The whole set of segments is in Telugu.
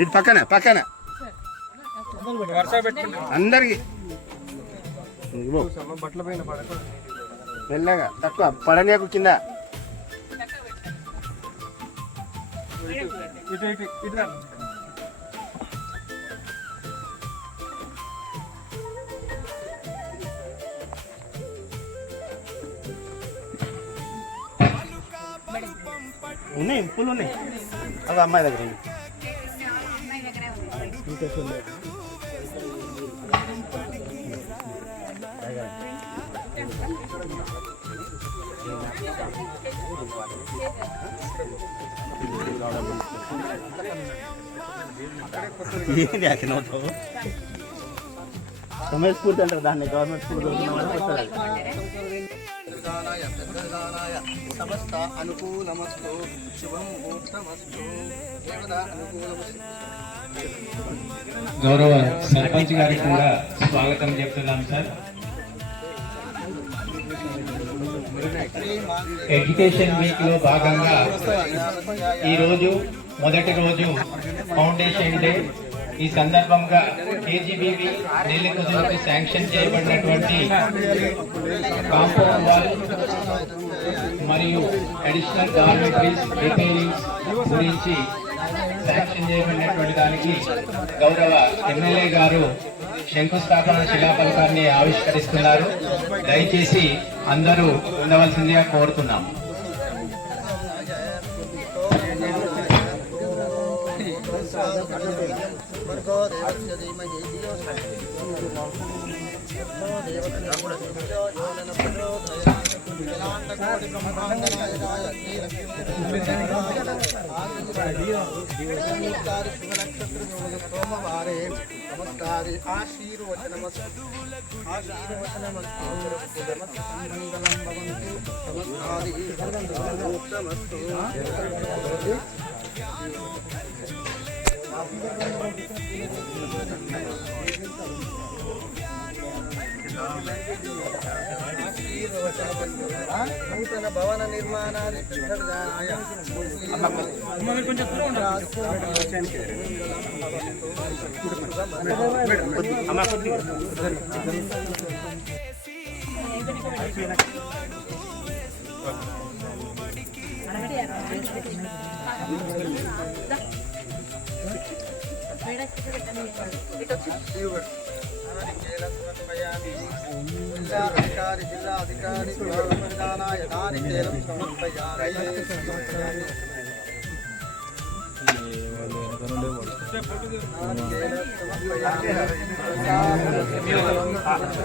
ఇటు పక్కన పక్కన అందరికి బట్టల పైన మెల్లగా తక్కువ పడనీయకు కింద. ఉన్నాయి పూలు ఉన్నాయి, అవి అమ్మాయి దగ్గర ఉన్నాయి. సమయస్ఫూర్తి అంటారు దాన్ని, గవర్నమెంట్ స్కూల్ సమస్త అనుకూలమస్తు శుభం ముహూర్తమస్తు దేవతా అనుకూలమస్తు. గౌరవ సర్పంచ్ గారికి కూడా స్వాగతం చెప్తున్నాం సార్. ఎడ్యుకేషన్ వీక్ లో భాగంగా ఈరోజు మొదటి రోజు ఫౌండేషన్ డే. ఈ సందర్భంగా కేజీబీవి నెల్లికుదురుకి శాంక్షన్ చేయబడినటువంటి కాంపౌండ్ వాల్ మరియు అడిషనల్ డార్మిటరీస్ రిపేరింగ్స్ గురించి శాంక్షన్ చేయబడినటువంటి దానికి గౌరవ ఎమ్మెల్యే గారు శంకుస్థాపన శిలాఫలకాన్ని ఆవిష్కరిస్తున్నారు. దయచేసి అందరూ ఉండవలసిందిగా కోరుతున్నాం. సోమవారే నమస్కారి ఆశీర్వచనమస్తు మంగళం భవంతు నమస్కారి నూతన భవన నిర్మాణాన్ని జిల్లాధికారి జిల్లాధికారి ప్రధానాయ నారికేలం సమర్పయామి.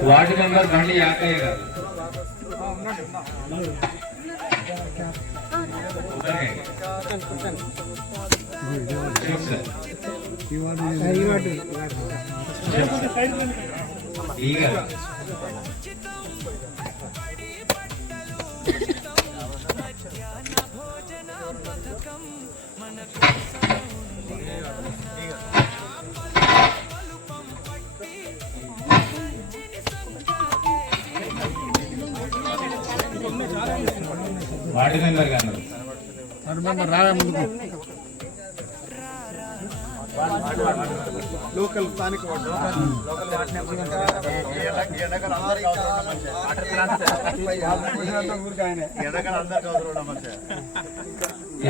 వార్డు మెంబర్ బండి యాకయ్య గారు. వార్డు మెంబర్ గారు రావే ముందుకు. లోకల్ స్థానిక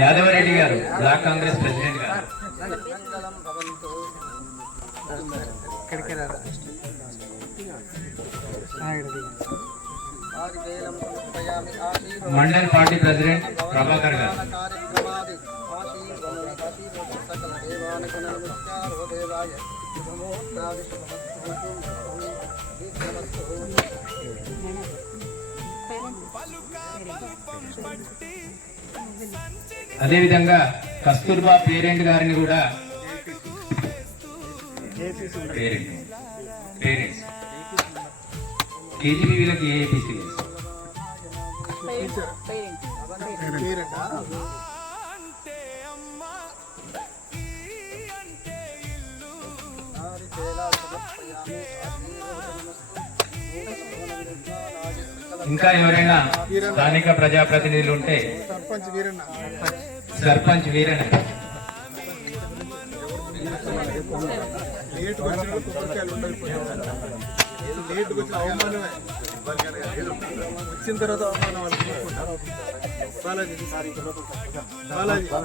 యాదవరెడ్డి గారు బ్లాక్ కాంగ్రెస్ ప్రెసిడెంట్ గారు. మండల్ పార్టీ ప్రెసిడెంట్ ప్రభాకర్ గారు. అదేవిధంగా కస్తూర్బా పేరెంట్ గారిని కూడా పేరెంట్స్ కేజీబీవీలకి ఏపీసీ ఇంకా ఎవరైనా స్థానిక ప్రజాప్రతినిధులు ఉంటే సర్పంచ్ వీరన్న వచ్చిన తర్వాత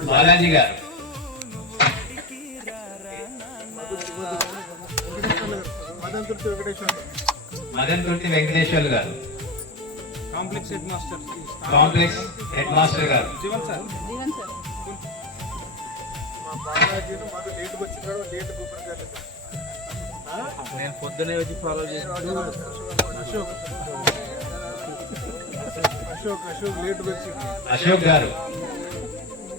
బాలాజీ గారు మదన్ తుర్తి వెంకటేశ్వర్లు గారు కాంప్లెక్స్ హెడ్ మాస్టర్ గారు నేను పొద్దునే వచ్చి ఫాలో చేస్తాను. అశోక్ గారు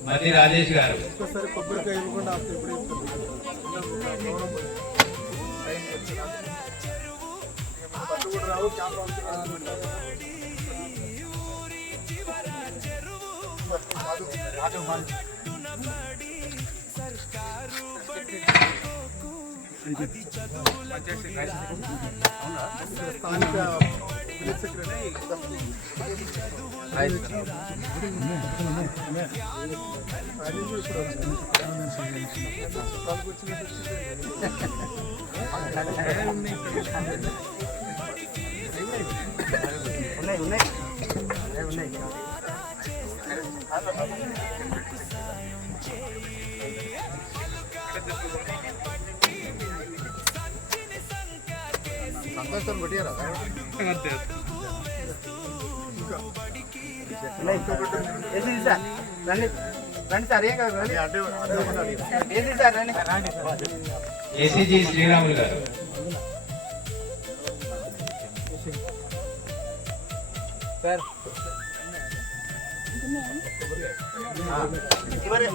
మధ్య రాజేష్ గారు ఒక్కసారి కొబ్బరికాయ ఇవ్వకుండా ఎప్పుడు రావు స్థానిక విలేజ్ సెక్రటరీ సంతోషం కొట్టారా ఏసీజీ శ్రీరాములు గారు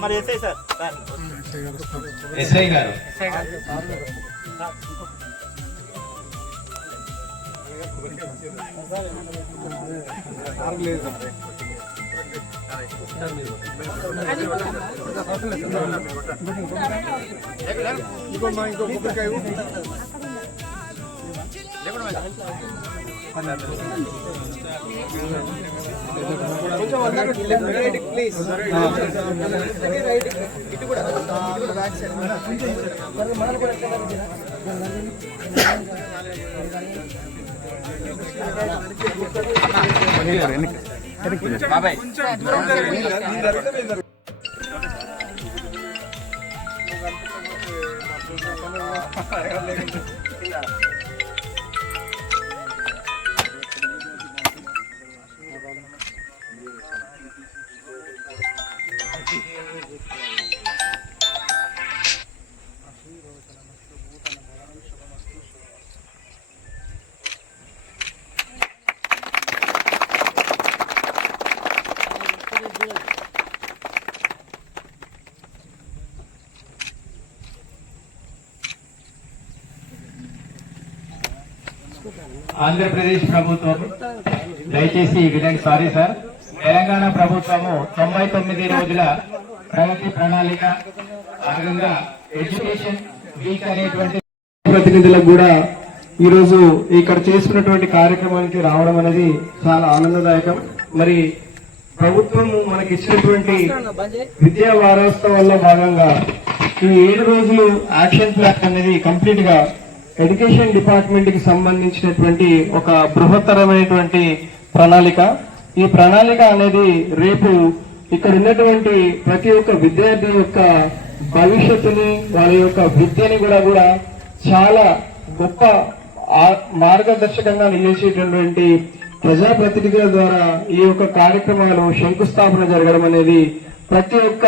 మరి ఎస్ఐ సార్ ఎస్ఐ గారు ఇంకో కొబ్బరికాయ బాబాయ్ ఆంధ్రప్రదేశ్ ప్రభుత్వం దయచేసి వినండి, సారీ సార్. తెలంగాణ ప్రభుత్వము 99 రోజుల ప్రగతి ప్రణాళిక భాగంగా ఎడ్యుకేషన్ వీక్ అనేటువంటి ప్రతినిధులకు కూడా ఈరోజు ఇక్కడ చేసుకున్నటువంటి కార్యక్రమానికి రావడం అనేది చాలా ఆనందదాయకం. మరి ప్రభుత్వం మనకి ఇచ్చినటువంటి విద్యా వారోత్సవాల్లో భాగంగా ఈ 7 రోజులు యాక్షన్ ప్లాన్ అనేది కంప్లీట్ గా ఎడ్యుకేషన్ డిపార్ట్మెంట్ కి సంబంధించినటువంటి ఒక బృహత్తరమైనటువంటి ప్రణాళిక. ఈ ప్రణాళిక అనేది రేపు ఇక్కడ ఉన్నటువంటి ప్రతి ఒక్క విద్యార్థి యొక్క భవిష్యత్తుని, వాళ్ళ యొక్క విద్యని కూడా చాలా గొప్ప మార్గదర్శకంగా నిలిచేటటువంటి ప్రజాప్రతినిధుల ద్వారా ఈ యొక్క కార్యక్రమాలు శంకుస్థాపన జరగడం అనేది ప్రతి ఒక్క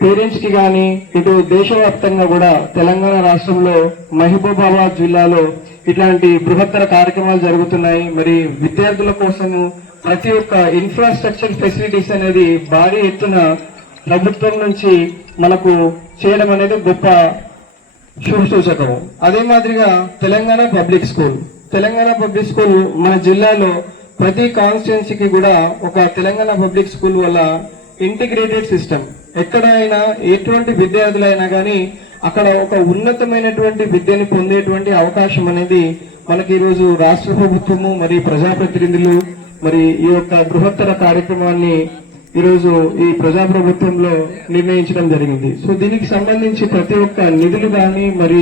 పేరెంట్స్ కి గాని, ఇటు దేశవ్యాప్తంగా కూడా తెలంగాణ రాష్ట్రంలో మహబూబాబాద్ జిల్లాలో ఇట్లాంటి బృహత్తర కార్యక్రమాలు జరుగుతున్నాయి. మరి విద్యార్థుల కోసం ప్రతి ఒక్క ఇన్ఫ్రాస్ట్రక్చర్ ఫెసిలిటీస్ అనేది భారీ ఎత్తున ప్రభుత్వం నుంచి మనకు చేయడం అనేది గొప్ప శుభసూచకం. అదే మాదిరిగా తెలంగాణ పబ్లిక్ స్కూల్ మన జిల్లాలో ప్రతి కాన్స్టిట్యున్సీకి కూడా ఒక తెలంగాణ పబ్లిక్ స్కూల్ వల్ల ఇంటిగ్రేటెడ్ సిస్టమ్, ఎక్కడైనా ఎటువంటి విద్యార్థులైనా కానీ అక్కడ ఒక ఉన్నతమైనటువంటి విద్యను పొందేటువంటి అవకాశం అనేది మనకి ఈరోజు రాష్ట్ర ప్రభుత్వము మరి ప్రజాప్రతినిధులు మరి ఈ యొక్క బృహత్తర కార్యక్రమాన్ని ఈరోజు ఈ ప్రజాప్రభుత్వంలో నిర్ణయించడం జరిగింది. సో దీనికి సంబంధించి ప్రతి ఒక్క నిధులు కానీ మరి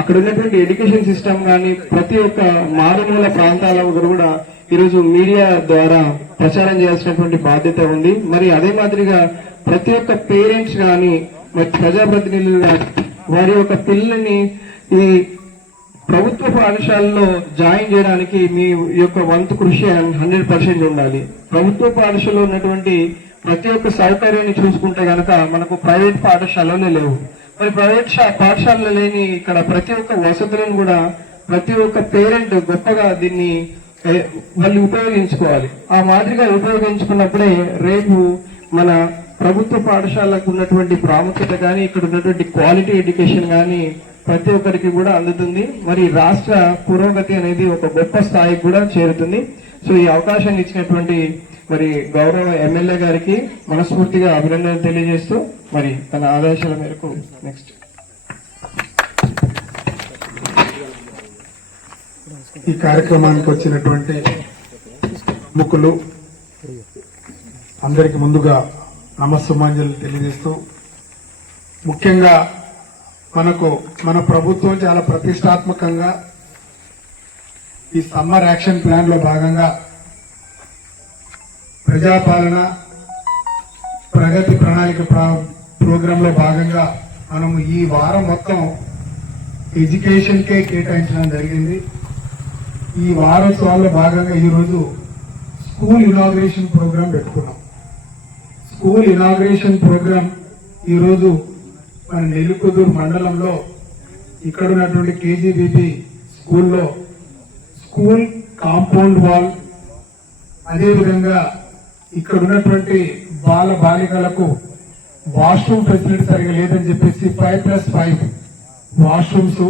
అక్కడ ఉన్నటువంటి ఎడ్యుకేషన్ సిస్టమ్ కానీ ప్రతి ఒక్క మారుమూల ప్రాంతాల కూడా ఈరోజు మీడియా ద్వారా ప్రచారం చేయాల్సినటువంటి బాధ్యత ఉంది. మరి అదే మాదిరిగా ప్రతి ఒక్క పేరెంట్స్ కానీ మరి ప్రజాప్రతినిధులు వారి యొక్క పిల్లల్ని ఈ ప్రభుత్వ పాఠశాలలో జాయిన్ చేయడానికి మీ యొక్క వంతు కృషి 100% ఉండాలి. ప్రభుత్వ పాఠశాలలో ఉన్నటువంటి ప్రతి ఒక్క సౌకర్యాన్ని చూసుకుంటే గనక మనకు ప్రైవేట్ పాఠశాలలు లేవు. మరి ప్రైవేట్ పాఠశాలలో లేని ఇక్కడ ప్రతి ఒక్క వసతులను కూడా ప్రతి ఒక్క పేరెంట్ గొప్పగా దీన్ని వాళ్ళు ఉపయోగించుకోవాలి. ఆ మాదిరిగా ఉపయోగించుకున్నప్పుడే రేపు మన ప్రభుత్వ పాఠశాలకు ఉన్నటువంటి ప్రాముఖ్యత కానీ ఇక్కడ ఉన్నటువంటి క్వాలిటీ ఎడ్యుకేషన్ కానీ ప్రతి ఒక్కరికి కూడా అందుతుంది. మరి రాష్ట్ర పురోగతి అనేది ఒక గొప్ప స్థాయికి కూడా చేరుతుంది. సో ఈ అవకాశాన్ని ఇచ్చినటువంటి మరి గౌరవ ఎమ్మెల్యే గారికి మనస్ఫూర్తిగా అభినందనలు తెలియజేస్తూ మరి తన ఆదేశాల మేరకు నెక్స్ట్ ఈ కార్యక్రమానికి వచ్చినటువంటి ముఖ్యులు అందరికి ముందుగా నమస్సుమాంజలు తెలియజేస్తూ, ముఖ్యంగా మన ప్రభుత్వం చాలా ప్రతిష్టాత్మకంగా ఈ సమ్మర్ యాక్షన్ ప్లాన్ లో భాగంగా ప్రజాపాలన ప్రగతి ప్రణాళిక ప్రోగ్రామ్ లో భాగంగా మనము ఈ వారం మొత్తం ఎడ్యుకేషన్ కే కేటాయించడం జరిగింది. ఈ వారోత్సవాల్లో భాగంగా ఈరోజు స్కూల్ ఇనాగ్రేషన్ ప్రోగ్రాం పెట్టుకున్నాం. స్కూల్ ఇనాగ్రేషన్ ప్రోగ్రాం ఈరోజు మన నెల్లికుదురు మండలంలో ఇక్కడ ఉన్నటువంటి కేజీబీబీ స్కూల్లో స్కూల్ కాంపౌండ్ వాల్, అదేవిధంగా ఇక్కడ ఉన్నటువంటి బాలికలకు వాష్రూమ్ ఫెసిలిటీ సరిగా లేదని చెప్పేసి 5+5 వాష్రూమ్స్,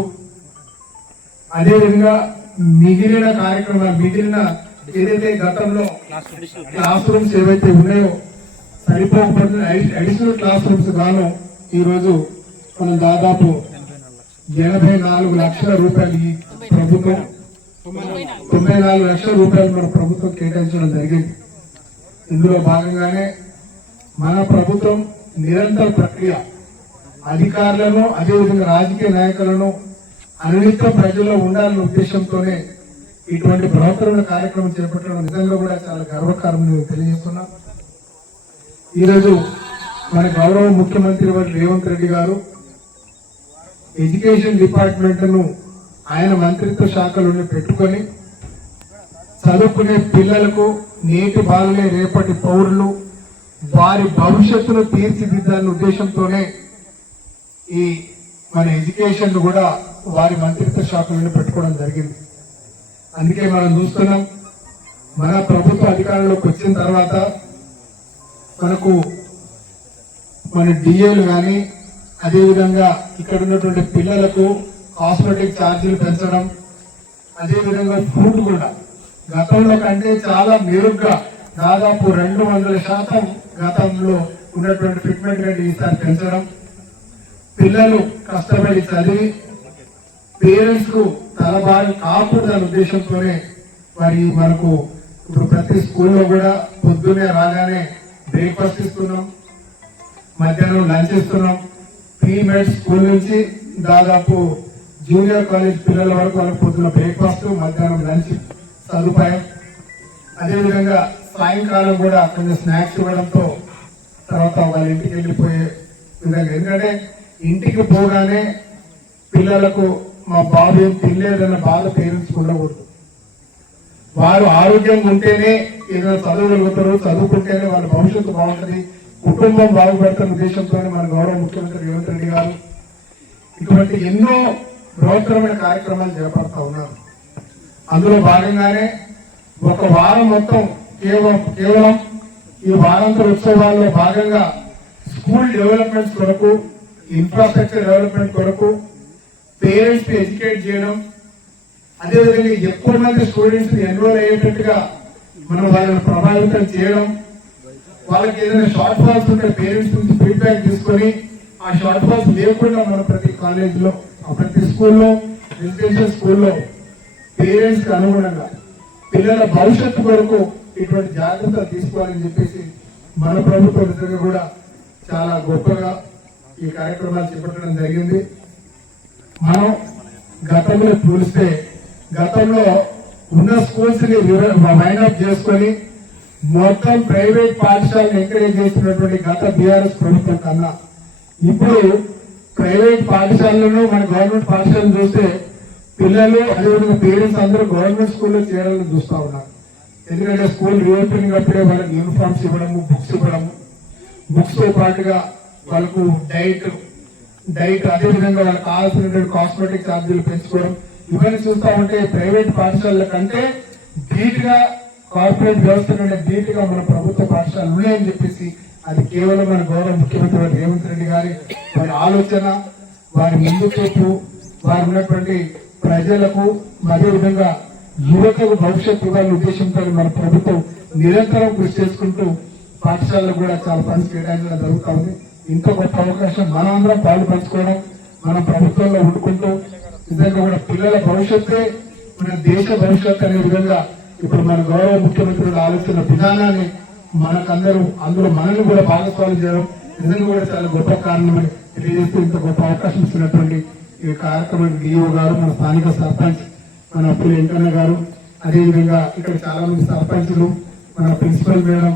అదేవిధంగా మిగిలిన ఏదైతే గతంలో క్లాస్ రూమ్స్ ఏవైతే ఉన్నాయో సరిపోకపోతే అడిషనల్ క్లాస్ రూమ్స్ గాను ఈరోజు మనం దాదాపు 84 లక్షల రూపాయలు ఈ ప్రభుత్వం 94 లక్షల రూపాయలు మన ప్రభుత్వం కేటాయించడం జరిగింది. ఇందులో భాగంగానే మన ప్రభుత్వం నిరంతర ప్రక్రియ అధికారులను అదేవిధంగా రాజకీయ నాయకులను అన్నిటితో ప్రజల్లో ఉండాలనే ఉద్దేశంతోనే ఇటువంటి బృహత్తరమైన కార్యక్రమం చేపట్టడం నిజంగా కూడా చాలా గర్వకారణం తెలియజేస్తున్నాం. ఈరోజు మన గౌరవ ముఖ్యమంత్రి వారు రేవంత్ రెడ్డి గారు ఎడ్యుకేషన్ డిపార్ట్మెంట్ ను ఆయన మంత్రిత్వ శాఖలోనే పెట్టుకొని చదువుకునే పిల్లలకు నేటి బాలలే రేపటి పౌరులు వారి భవిష్యత్తును తీర్చిదిద్దాలనే ఉద్దేశంతోనే ఈ మన ఎడ్యుకేషన్ ను కూడా వారి మంత్రిత్వ శాఖలోనే పెట్టుకోవడం జరిగింది. అందుకే మనం చూస్తున్నాం మన ప్రభుత్వ అధికారంలోకి వచ్చిన తర్వాత మనకు మన డిఏలు కానీ అదేవిధంగా ఇక్కడ ఉన్నటువంటి పిల్లలకు కాస్మెటిక్ ఛార్జీలు పెంచడం, అదేవిధంగా ఫుడ్ కూడా గతంలో కంటే చాలా మెరుగ్గా దాదాపు 200% గతంలో ఉన్నటువంటి ఫిట్మెంట్ రేట్ ఈసారి పెంచడం, పిల్లలు కష్టపడి చదివి పేరెంట్స్ కు తలబారి కాకూడదనే ఉద్దేశంతోనే మరి మనకు ఇప్పుడు ప్రతి స్కూల్లో కూడా పొద్దున్నే రాగానే బ్రేక్ఫాస్ట్ ఇస్తున్నాం, మధ్యాహ్నం లంచ్ ఇస్తున్నాం. ప్రీ-మెడ్ స్కూల్ నుంచి దాదాపు జూనియర్ కాలేజ్ పిల్లల వరకు వాళ్ళకి పొద్దున్న బ్రేక్ఫాస్ట్, మధ్యాహ్నం లంచ్ సదుపాయం. అదేవిధంగా సాయంకాలం కూడా కొంచెం స్నాక్స్ ఇవ్వడంతో తర్వాత వాళ్ళ ఇంటికి వెళ్ళిపోయే విధంగా, ఎందుకంటే ఇంటికి పోగానే పిల్లలకు మా బాబు ఏం తినలేదన్న బాధ పేరెంట్స్ ఉండకూడదు. వారు ఆరోగ్యంగా ఉంటేనే ఏదైనా చదవగలుగుతారు, చదువుకుంటేనే వాళ్ళ భవిష్యత్తు బాగుంటుంది, కుటుంబం బాగుపడుతున్న ఉద్దేశంతోనే మన గౌరవ ముఖ్యమంత్రి రేవంత్ రెడ్డి గారు ఇటువంటి ఎన్నో బృహత్తరమైన కార్యక్రమాలు చేపడతా ఉన్నారు. అందులో భాగంగానే ఒక వారం మొత్తం కేవలం ఈ వారాంతర ఉత్సవాల్లో భాగంగా స్కూల్ డెవలప్మెంట్స్ కొరకు, ఇన్ఫ్రాస్ట్రక్చర్ డెవలప్మెంట్ కొరకు పేరెంట్స్ ఎడ్యుకేట్ చేయడం, అదేవిధంగా ఎక్కువ మంది స్టూడెంట్స్ ఎన్రోల్ అయ్యేటట్టుగా మనం వాళ్ళని ప్రభావితం చేయడం, వాళ్ళకి ఏదైనా షార్ట్ ఫాల్స్ ఉంటే పేరెంట్స్ నుంచి ఫీడ్బ్యాక్ తీసుకొని ఆ షార్ట్ ఫాల్స్ లేకుండా మనం ప్రతి కాలేజీలో ప్రతి స్కూల్లో రెసిడెన్షియల్ స్కూల్లో పేరెంట్స్ కి అనుగుణంగా పిల్లల భవిష్యత్తు కొరకు ఇటువంటి జాగ్రత్తలు తీసుకోవాలని చెప్పేసి మన ప్రభుత్వ విధంగా కూడా చాలా గొప్పగా ఈ కార్యక్రమాలు చేపట్టడం జరిగింది. మనం గతంలో పోలిస్తే గతంలో ఉన్న స్కూల్స్ ని మైనప్ చేసుకొని మొత్తం ప్రైవేట్ పాఠశాలను ఎంకరేజ్ చేస్తున్నటువంటి గత బీఆర్ఎస్ ప్రభుత్వం కన్నా ఇప్పుడు ప్రైవేట్ పాఠశాలను మన గవర్నమెంట్ పాఠశాలను చూస్తే పిల్లలు అదేవిధంగా పేరెంట్స్ అందరూ గవర్నమెంట్ స్కూల్లో చేరాలని చూస్తా ఉన్నారు. ఎందుకంటే స్కూల్ రీఓపెనింగ్ అప్పుడే వాళ్ళకి యూనిఫామ్స్ ఇవ్వడము, బుక్స్ ఇవ్వడము, బుక్స్ తో పాటుగా వాళ్ళకు డైట్ అదేవిధంగా వాళ్ళకి కావాల్సినటువంటి కాస్మెటిక్ ఛార్జీలు పెంచుకోవడం, ఇవన్నీ చూస్తా ఉంటే ప్రైవేట్ పాఠశాలల కంటే ధీటుగా కార్పొరేట్ వ్యవస్థ కంటే ధీటుగా మన ప్రభుత్వ పాఠశాలలు ఉన్నాయని చెప్పేసి అది కేవలం మన గౌరవ ముఖ్యమంత్రి రేవంత్ రెడ్డి గారి వారి ఆలోచన, వారి ముందు చూపు, వారు ఉన్నటువంటి ప్రజలకు అదేవిధంగా యువతకు భవిష్యత్తు ఇవ్వాలనే ఉద్దేశంతో మన ప్రభుత్వం నిరంతరం కృషి చేసుకుంటూ పాఠశాలకు కూడా చాలా ఫండ్స్ కేటాయించడం జరుగుతూ ఉంది. ఇంకో గొప్ప అవకాశం మనం అందరం పాలు పంచుకోవడం, మన ప్రభుత్వంలో ఉండుకుంటూ నిజంగా కూడా పిల్లల భవిష్యత్తే మన దేశ భవిష్యత్తు అనే విధంగా ఇప్పుడు మన గౌరవ ముఖ్యమంత్రుల ఆలోచన విధానాన్ని మనకందరూ అందులో మనల్ని కూడా భాగస్వామ్యం చేయడం నిజంగా కూడా చాలా గొప్ప కారణమని తెలియజేస్తూ ఇంత గొప్ప అవకాశం ఇస్తున్నటువంటి ఈ కార్యక్రమానికి డిఓ గారు, మన స్థానిక సర్పంచ్ మన పులి వెంకన్న గారు, అదేవిధంగా ఇక్కడ చాలా మంది సర్పంచులు, మన ప్రిన్సిపల్ మేడం,